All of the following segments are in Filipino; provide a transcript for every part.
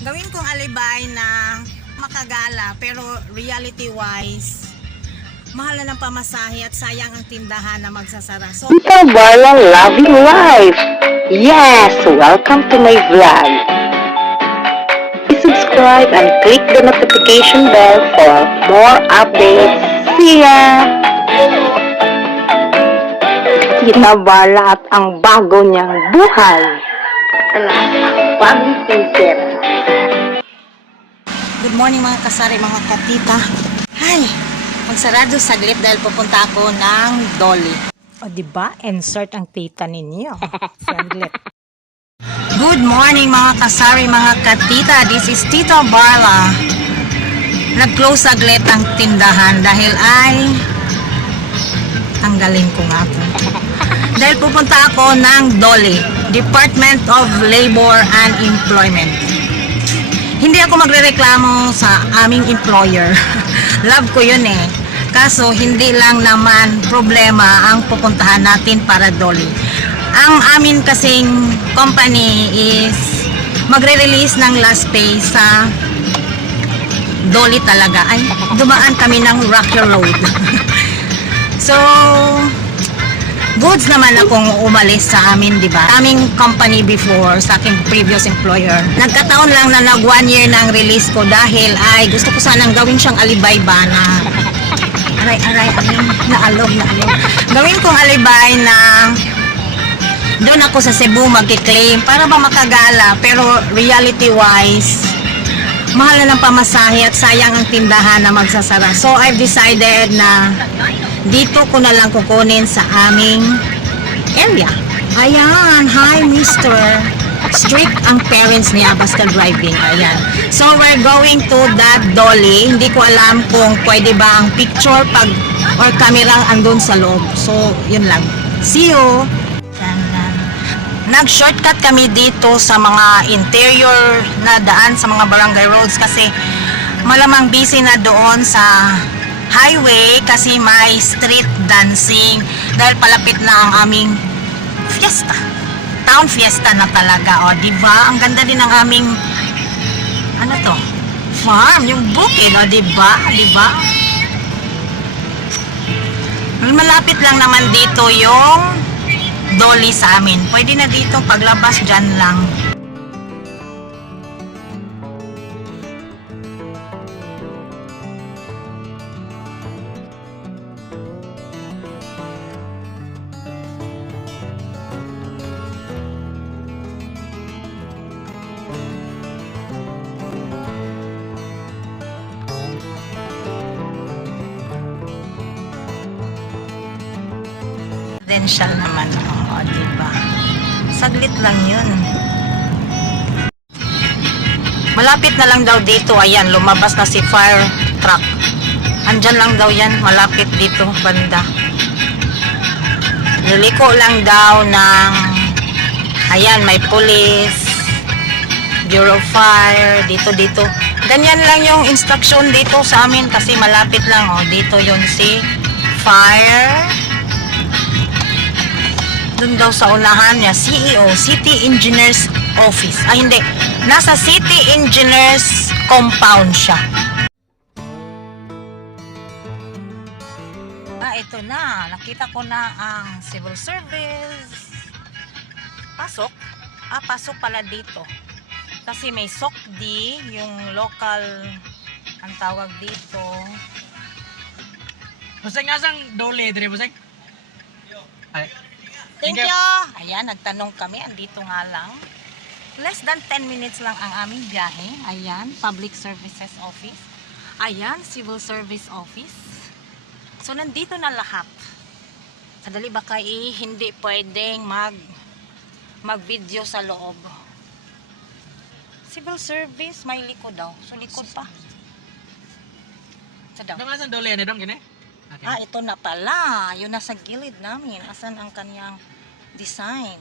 Gawin kong alibay na makagala pero reality wise mahal na ng pamasahe at sayang ang tindahan na magsasara. So, Barla Lovely Life. Yes, welcome to my vlog. Subscribe and click the notification bell for more updates. See ya! Tita Barla at ang bago niyang buhay. Bagong pinter. Good morning mga kasari, mga katita. Ay, magsarado saglit dahil pupunta ako ng Dolly. O, di ba? Insert ang tita ninyo. Saglit. Good morning mga kasari, mga katita. This is Tita Barla. Nag-close saglit ang tindahan dahil ay tanggalin ko nga po. dahil pupunta ako ng Dolly, Department of Labor and Employment. Hindi ako magrereklamo sa aming employer. Love ko yun eh. Kaso hindi lang naman problema ang pupuntahan natin para Dolly. Ang amin kasing company is magre-release ng last pay sa Dolly talaga. Ay, dumaan kami ng Rocky Road. so, goods naman akong umalis sa amin, di ba? Aming company before, sa aking previous employer. Nagkataon lang na nag one year na ang release ko dahil ay gusto ko sanang gawin siyang alibay ba na aray, aray, aray, naalog, naalog. Gawin kong alibay na doon ako sa Cebu magkiklaim para ba makagala pero reality wise mahal na ng pamasahe at sayang ang tindahan na magsasara. So I've decided na dito ko na lang kukunin sa aming area. Ayan, hi Mr. Strict ang parents niya basta driving. Ayan. So we're going to that dolly. Hindi ko alam kung pwede ba ang picture pag or camera andun sa loob. So yun lang. See you! Nag-shortcut kami dito sa mga interior na daan sa mga barangay roads kasi malamang busy na doon sa highway kasi may street dancing dahil palapit na ang aming fiesta. Town fiesta na talaga. O, di ba? Ang ganda din ng aming ano to? Farm, yung bukid, o, di ba? Di ba? Malapit lang naman dito yung dolly sa amin. Pwede na dito paglabas dyan lang. Residential naman. Oo, diba? Saglit lang yun. Malapit na lang daw dito. Ayan, lumabas na si fire truck. Andyan lang daw yan. Malapit dito, banda. Niliko lang daw ng ayan, may police Bureau of Fire, dito, dito. Ganyan lang yung instruction dito sa amin kasi malapit lang, oh. Dito yun si Fire dun daw sa unahan niya, CEO, City Engineers Office. Ay, hindi. Nasa City Engineers Compound siya. Ah, ito na. Nakita ko na ang civil service. Pasok. Ah, pasok pala dito. Kasi may SOCD, yung local, ang tawag dito. Buseng asang dole dire buseng. Ay. Thank you. Ayan, nagtanong kami. Andito nga lang. Less than 10 minutes lang ang aming biyahe. Ayan, Public Services Office. Ayan, Civil Service Office. So, nandito na lahat. Sadali ba kay hindi pwedeng mag mag-video sa loob. Civil Service, may likod daw. So, likod pa. Sa daw. Dong asang dole na dong gini. Okay. Ah, ito na pala. Yun nasa gilid namin. Asan ang kanyang design?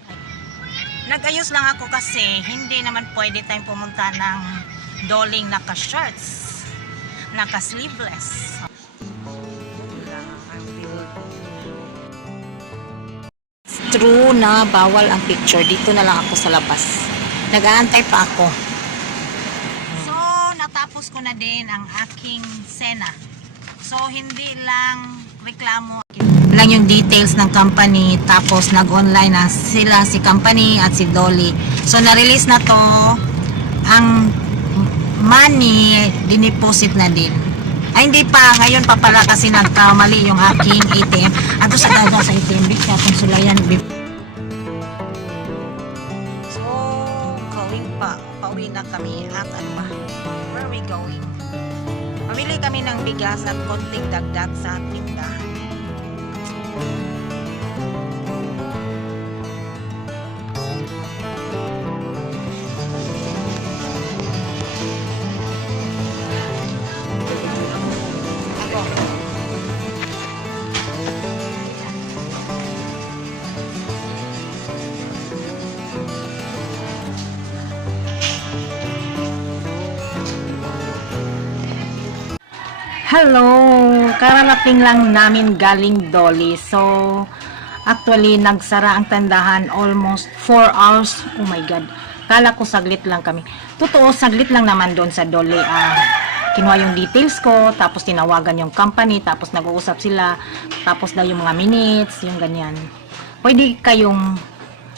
Nag-ayos lang ako kasi hindi naman pwede tayong pumunta ng doling naka-shirts. Naka-sleeveless. True na bawal ang picture. Dito na lang ako sa labas. Nag-aantay pa ako. na-release ko na din ang aking Sena. So, hindi lang reklamo lang yung details ng company tapos nag-online na sila si company at si Dolly. So, na-release na to ang money dineposit na din. Ay, hindi pa. Ngayon pa pala kasi nagkamali yung aking ATM. Ato sa daga sa ATM. Bika, kung sulayan. So, going pa. Pauwi na kami. At ano ba? Where are we going? Pamili kami ng bigas at konting dagdag sa tindahan. Ako. Hello! Kararating lang namin galing Dolly. So, actually, nagsara ang tandahan almost 4 hours. Oh my God. Kala ko saglit lang kami. Totoo, saglit lang naman doon sa Dolly. Ah, kinuha yung details ko, tapos tinawagan yung company, tapos nag-uusap sila, tapos daw yung mga minutes, yung ganyan. Pwede kayong,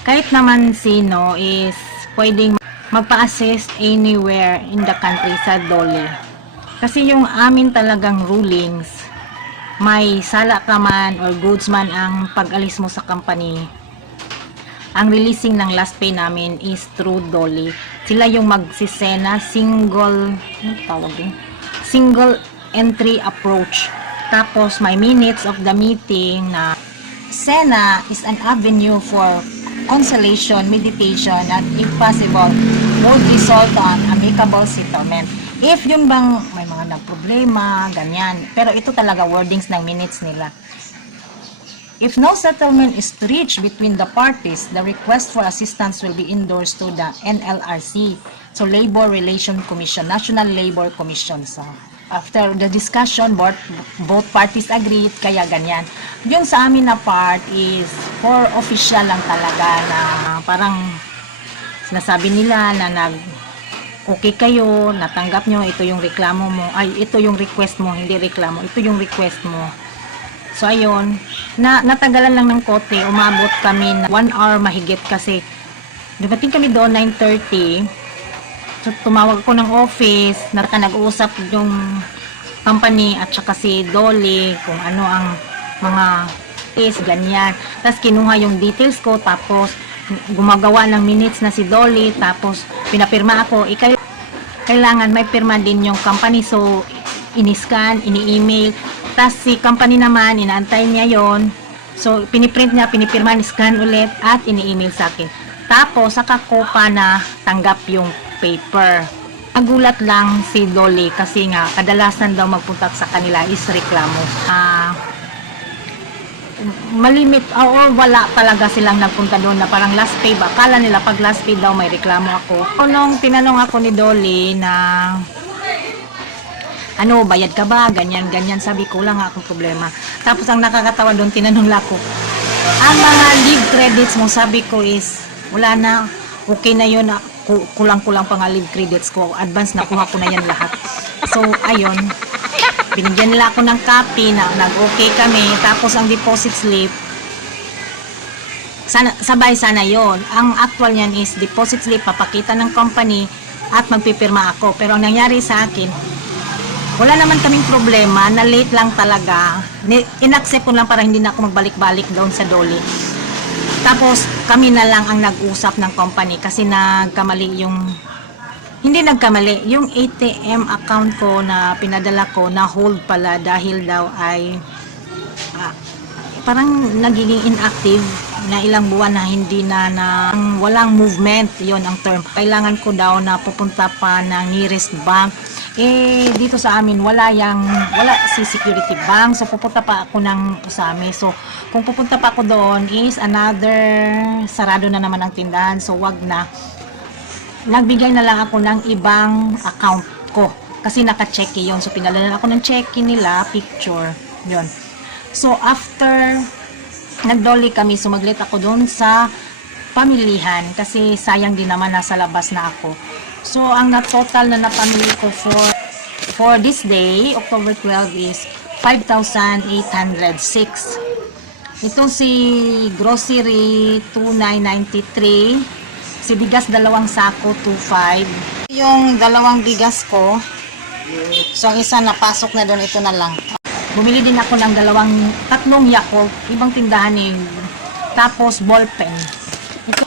kahit naman sino is pwedeng magpa-assist anywhere in the country sa Dolly. Kasi yung amin talagang rulings, may sala ka man or goods man ang pag-alis mo sa company. Ang releasing ng last pay namin is through Dolly. Sila yung magsisena single, ano tawag din? Single entry approach. Tapos may minutes of the meeting na Sena is an avenue for consolation, meditation, at if possible, would result on amicable settlement. If yun bang may mga nagproblema, ganyan. Pero ito talaga wordings ng minutes nila. If no settlement is reached between the parties, the request for assistance will be endorsed to the NLRC. So, Labor Relation Commission, National Labor Commission. So, after the discussion, both, both parties agreed, kaya ganyan. Yung sa amin na part is for official lang talaga na parang sinasabi nila na nag okay kayo, natanggap nyo, ito yung reklamo mo, ay ito yung request mo, hindi reklamo, ito yung request mo. So ayun, na natagalan lang ng kote, umabot kami na 1 hour mahigit kasi dumating kami doon 9.30. So tumawag ko ng office, na nag-uusap yung company at saka si Dolly kung ano ang mga is ganyan. Tapos kinuha yung details ko tapos gumagawa ng minutes na si Dolly tapos pinapirma ako. Ikay kailangan may pirma din yung company so ini-scan, ini-email tapos si company naman inaantay niya yon so piniprint niya, pinipirma, ni-scan ulit at ini-email sa akin tapos saka ko pa na tanggap yung paper Nagulat lang si Dolly kasi nga kadalasan daw magpunta sa kanila is reklamo. Ah, malimit or wala talaga silang nagpunta doon na parang last pay ba? Akala nila pag last pay daw may reklamo ako. O nung tinanong ako ni Dolly na ano, bayad ka ba? Ganyan, ganyan. Sabi ko, wala nga akong problema. Tapos ang nakakatawa doon, tinanong ako, ang mga leave credits mo, sabi ko is, wala na, okay na yun, ah, ku- kulang-kulang pa nga leave credits ko. Advance nakuha ko na yan lahat. So, ayun, binigyan nila ako ng copy na nag-okay kami. Tapos ang deposit slip, sana, sabay sana yon. Ang actual niyan is deposit slip, papakita ng company at magpipirma ako. Pero ang nangyari sa akin, wala naman kaming problema, na late lang talaga. Inaccept ko lang para hindi na ako magbalik-balik doon sa Dolly. Tapos kami na lang ang nag-usap ng company kasi nagkamali yung hindi nagkamali, yung ATM account ko na pinadala ko na hold pala dahil daw ay ah, parang nagiging inactive na ilang buwan na hindi na, na walang movement. Yon ang term. Kailangan ko daw na pupunta pa ng nearest bank. Eh dito sa amin wala yang wala si security bank. So pupunta pa ako ng Usame so kung pupunta pa ako doon is another sarado na naman ang tindahan. So wag na nagbigay na lang ako ng ibang account ko kasi naka-check yun so pinadala ako ng check nila picture yon so after nagdoli kami sumaglit ako doon sa pamilihan kasi sayang din naman nasa labas na ako so ang na total na napamili ko for for this day, October 12 is 5,806. Ito si grocery 2,993. Si bigas dalawang sako 2,500. Yung dalawang bigas ko, so ang isa napasok na doon, ito na lang. Bumili din ako ng dalawang, tatlong Yakult, ibang tindahan eh. Tapos ballpen. Ito,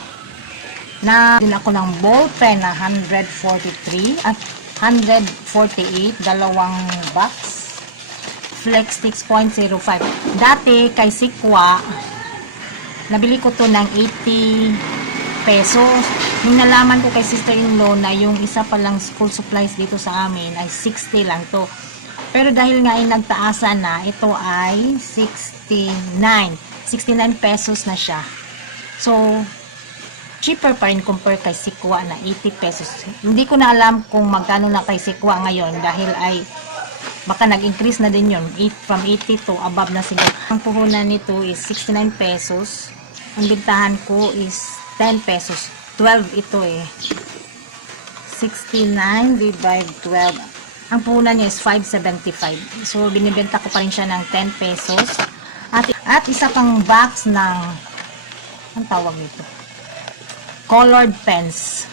na din ako ng ballpen na 143 at 148, dalawang box. Flex 6.05. Dati kay Sikwa, nabili ko to ng 80 pesos. Nung nalaman ko kay sister-in-law na yung isa palang school supplies dito sa amin ay 60 lang to. Pero dahil nga ay nagtaasan na, ito ay 69. 69 pesos na siya. So, cheaper pa rin compare kay Sikwa na 80 pesos. Hindi ko na alam kung magkano na kay Sikwa ngayon dahil ay baka nag-increase na din yun from 80 to above na siguro. Ang puhunan nito is 69 pesos. Ang bintahan ko is 10 pesos. 12 ito eh. 69 divide 12. Ang puhunan niya is 575. So, binibenta ko pa rin siya ng 10 pesos. At, at isa pang box ng ang tawag nito? Colored pens.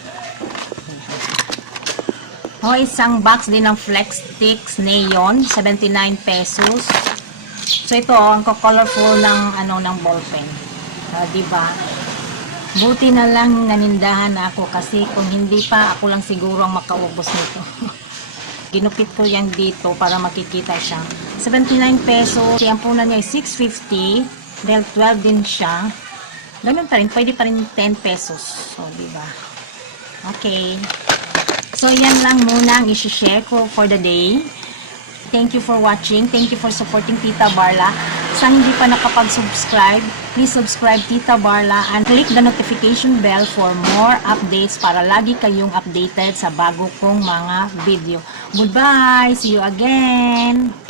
O, isang box din ng Flex Sticks Neon, 79 pesos. So, ito, oh, ang colorful ng, ano, ng ballpen. Uh, diba? Buti na lang nanindahan ako kasi kung hindi pa, ako lang siguro ang makaubos nito. Ginupit ko yan dito para makikita siya. 79 pesos. Ang punan niya ay 650. Dahil 12 din siya. Ganun pa rin. Pwede pa rin 10 pesos. So, diba? Okay. So, yan lang muna ang isi-share ko for the day. Thank you for watching. Thank you for supporting Tita Barla. Sa hindi pa nakapag-subscribe, please subscribe Tita Barla and click the notification bell for more updates para lagi kayong updated sa bago kong mga video. Goodbye! See you again!